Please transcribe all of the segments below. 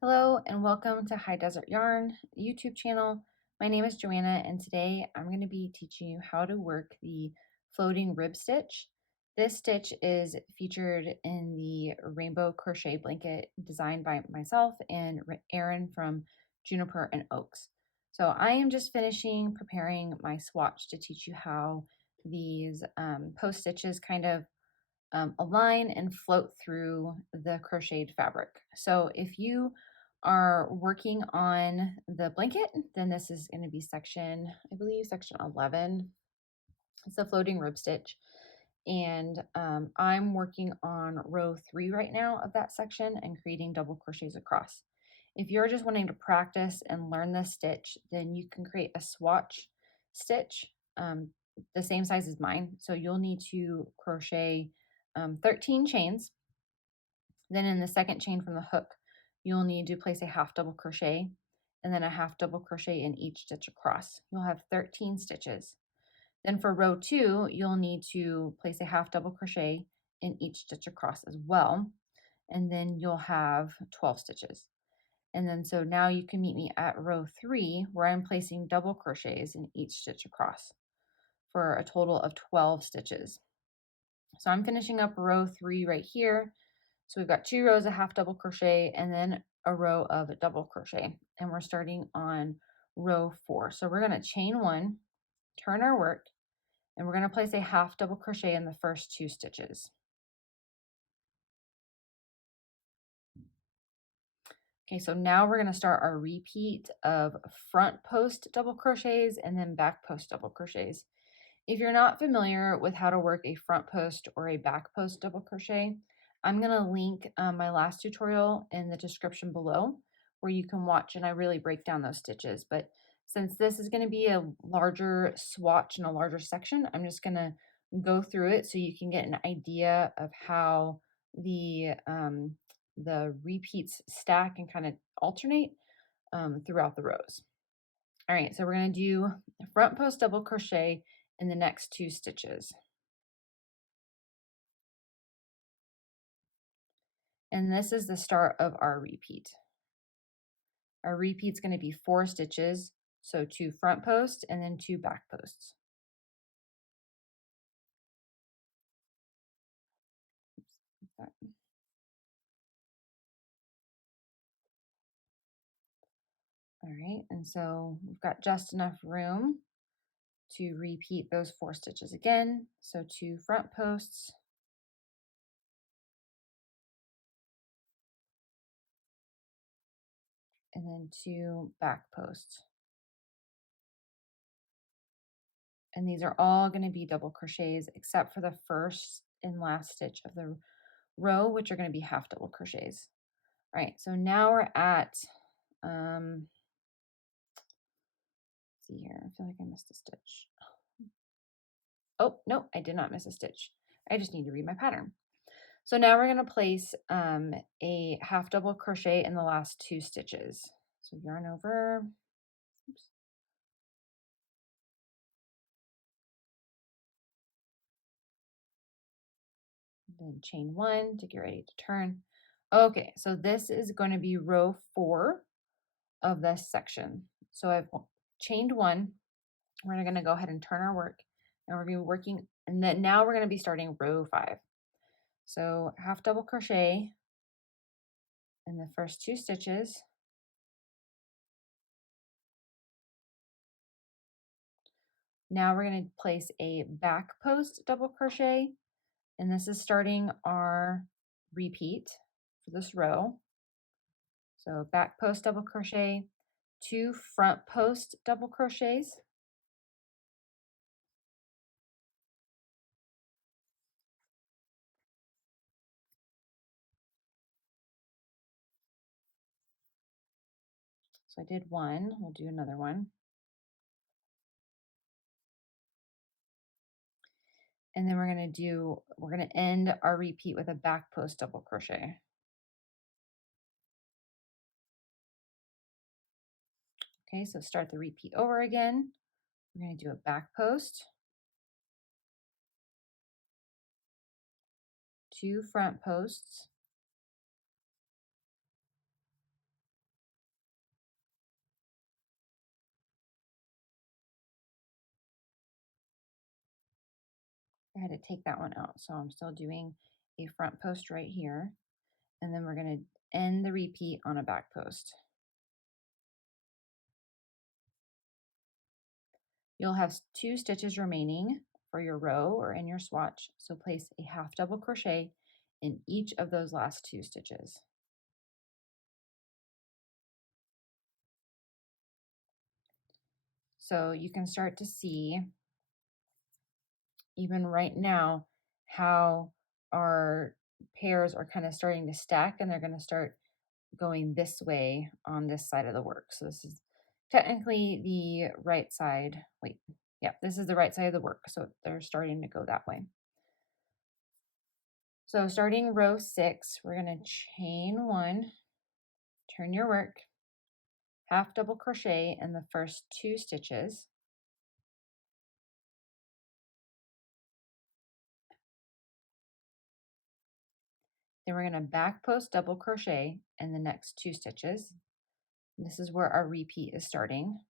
Hello and welcome to High Desert Yarn YouTube channel. My name is Joanna and today I'm going to be teaching you how to work the floating rib stitch. This stitch is featured in the rainbow crochet blanket designed by myself and Erin from Juniper and Oaks. So I am just finishing preparing my swatch to teach you how these post stitches kind of align and float through the crocheted fabric. So if you are working on the blanket, then this is going to be section, I believe section 11. It's a floating rib stitch. And I'm working on row 3 right now of that section and creating double crochets across. If you're just wanting to practice and learn this stitch, then you can create a swatch stitch the same size as mine. So you'll need to crochet 13 chains. Then in the second chain from the hook, you'll need to place a half double crochet and then a half double crochet in each stitch across. You'll have 13 stitches. Then for row 2, you'll need to place a half double crochet in each stitch across as well. And then you'll have 12 stitches. And then so now you can meet me at row 3 where I'm placing double crochets in each stitch across for a total of 12 stitches. So I'm finishing up row 3 right here. So we've got 2 rows of half double crochet and then a row of double crochet. And we're starting on row 4. So we're going to chain 1, turn our work, and we're going to place a half double crochet in the first 2 stitches. Okay, so now we're going to start our repeat of front post double crochets and then back post double crochets. If you're not familiar with how to work a front post or a back post double crochet, I'm going to link my last tutorial in the description below where you can watch and I really break down those stitches. But since this is going to be a larger swatch and a larger section, I'm just going to go through it so you can get an idea of how the repeats stack and kind of alternate throughout the rows. All right, so we're going to do front post double crochet in the next 2 stitches. And this is the start of our repeat. Our repeat's going to be 4 stitches, so 2 front posts and then 2 back posts. All right, and so we've got just enough room to repeat those 4 stitches again. So 2 front posts, and then 2 back posts. And these are all going to be double crochets except for the first and last stitch of the row, which are going to be half double crochets. All right, so now we're at, let's see here, I feel like I missed a stitch. Oh, no, I did not miss a stitch. I just need to read my pattern. So now we're going to place a half double crochet in the last 2 stitches. So yarn over, oops. Then chain 1 to get ready to turn. Okay, so this is going to be row 4 of this section. So I've chained 1. We're going to go ahead and turn our work, and we're going to be working, and then now we're going to be starting row 5. So half double crochet in the first 2 stitches. Now we're going to place a back post double crochet, and this is starting our repeat for this row. So back post double crochet, 2 front post double crochets, so I did 1, we'll do another one. And then we're going to end our repeat with a back post double crochet. Okay, so start the repeat over again. We're going to do a back post, 2 front posts, I had to take that one out. So I'm still doing a front post right here. And then we're going to end the repeat on a back post. You'll have 2 stitches remaining for your row or in your swatch. So place a half double crochet in each of those last 2 stitches. So you can start to see even right now how our pairs are kind of starting to stack, and they're going to start going this way on this side of the work. So this is technically the right side. Wait, yeah, this is the right side of the work. So they're starting to go that way. So starting row 6, we're going to chain 1, turn your work, half double crochet in the first 2 stitches. Then we're going to back post double crochet in the next 2 stitches. This is where our repeat is starting.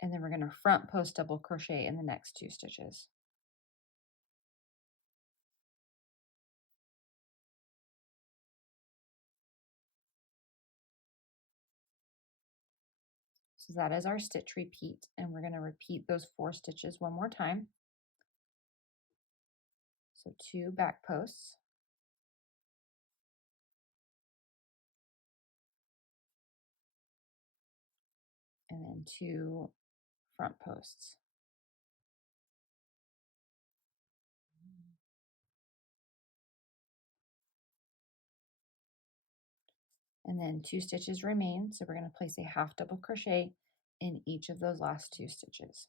And then we're going to front post double crochet in the next 2 stitches. So that is our stitch repeat, and we're going to repeat those 4 stitches one more time. So 2 back posts, and then 2 front posts. And then 2 stitches remain, so we're going to place a half double crochet in each of those last 2 stitches.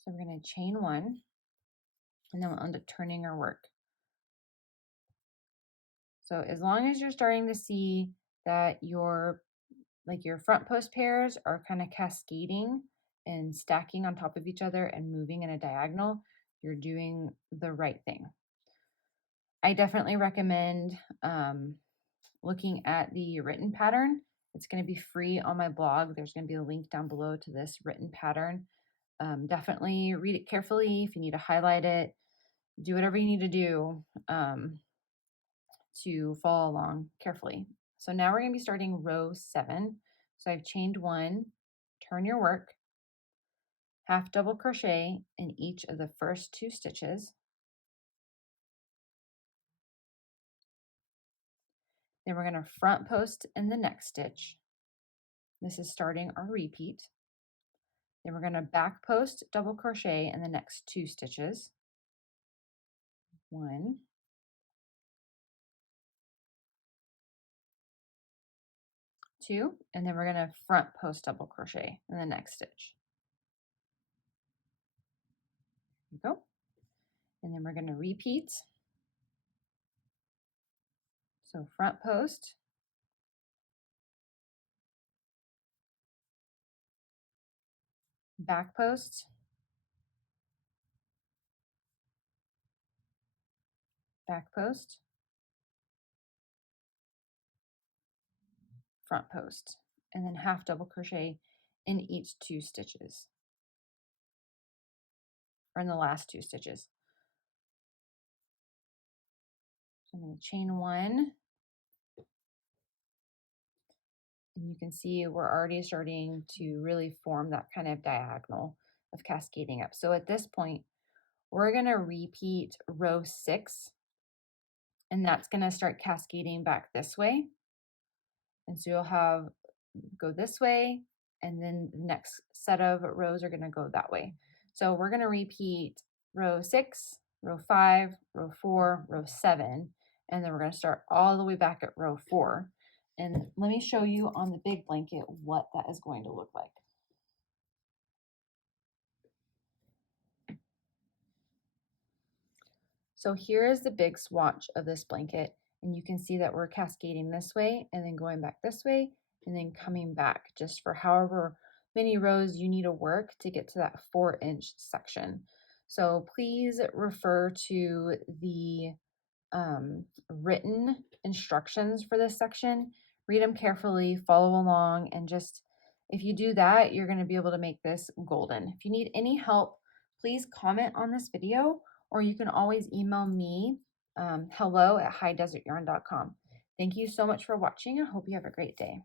So we're going to chain 1, and then we'll end up turning our work. So as long as you're starting to see that your front post pairs are kind of cascading and stacking on top of each other and moving in a diagonal, you're doing the right thing. I definitely recommend looking at the written pattern. It's going to be free on my blog. There's going to be a link down below to this written pattern. Definitely read it carefully. If you need to highlight it, do whatever you need to do to follow along carefully. So now we're going to be starting row 7. So I've chained 1, turn your work, half double crochet in each of the first 2 stitches. Then we're going to front post in the next stitch. This is starting our repeat. Then we're going to back post double crochet in the next 2 stitches. 1, 2, and then we're going to front post double crochet in the next stitch. There we go. And then we're going to repeat. So front post, back post, back post, front post, and then half double crochet in each 2 stitches, or in the last 2 stitches. So I'm going to chain 1, and you can see we're already starting to really form that kind of diagonal of cascading up. So at this point, we're going to repeat row 6, and that's going to start cascading back this way. And so you'll have go this way, and then the next set of rows are going to go that way. So we're going to repeat row 6, row 5, row 4, row 7, and then we're going to start all the way back at row 4. And let me show you on the big blanket what that is going to look like. So here is the big swatch of this blanket, and you can see that we're cascading this way and then going back this way and then coming back just for however many rows you need to work to get to that 4-inch section. So please refer to the written instructions for this section. Read them carefully, follow along, and just if you do that, you're going to be able to make this golden. If you need any help, please comment on this video, or you can always email me, hello@highdesertyarn.com. Thank you so much for watching. I hope you have a great day.